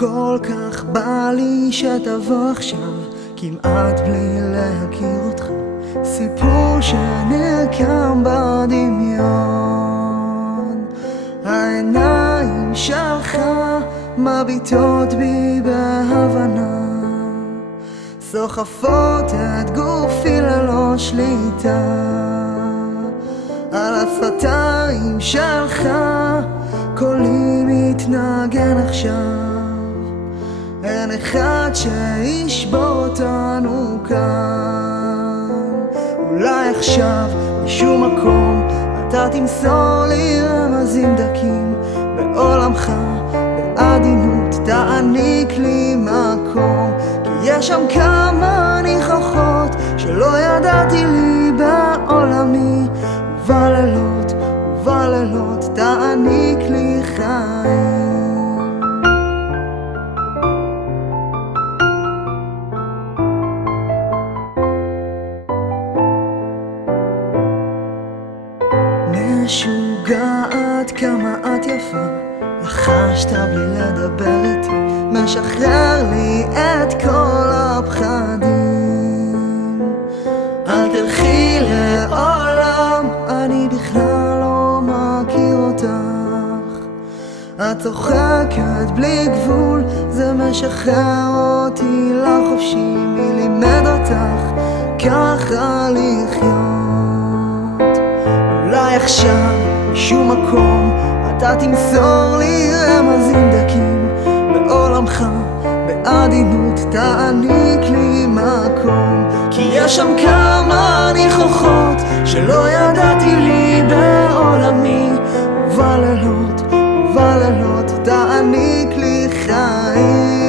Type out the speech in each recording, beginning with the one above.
כל כך בא לי שתבוא עכשיו, כמעט בלי להכיר אותך, סיפור שנרקם בדמיון. העיניים שלך מביטות בי בהבנה, סוחפות את גופי ללא שליטה. על השפתיים שלך קולי מתנגן עכשיו, אין אחד שישבור אותנו כאן. אולי עכשיו משום מקום אתה תמסור לי רמזים דקים, בעולמך בעדינות תעניק לי מקום, כי יש שם כמה ניחוחות שלא ידעתי לי בעולמי, ובלילות ובלילות תעניק לי חיים. משוגעת כמה את יפה, לחשת בלי לדבר איתי, משחרר לי את כל הפחדים. אל תלכי לעולם, אני בכלל לא מכיר אותך. את צוחקת בלי גבול, זה משחרר אותי לחופשי. מי לימד אותך ככה לחיות? אולי עכשיו משום מקום אתה תמסור לי רמזים דקים, בעולמך בעדינות תעניק לי מקום, כי יש שם כמה ניחוחות שלא ידעתי לי בעולמי, ובלילות ובלילות תעניק לי חיים.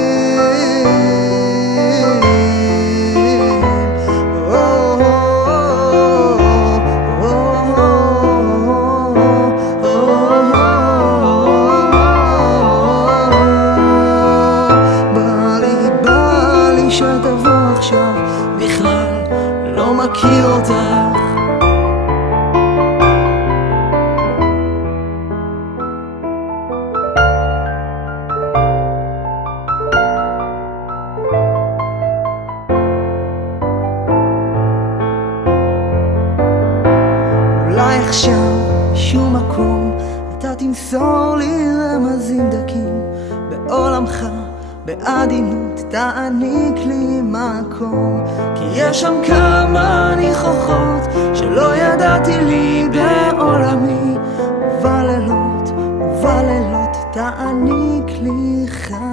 שתבוא עכשיו, בכלל לא מכיר אותך. אולי עכשיו משום מקום אתה תמסור לי רמזים דקים, בעולמך בעדינות תעניק לי מקום, כי יש שם כמה ניחוחות שלא ידעתי לי בעולמי, ובלילות ובלילות תעניק לי חיים.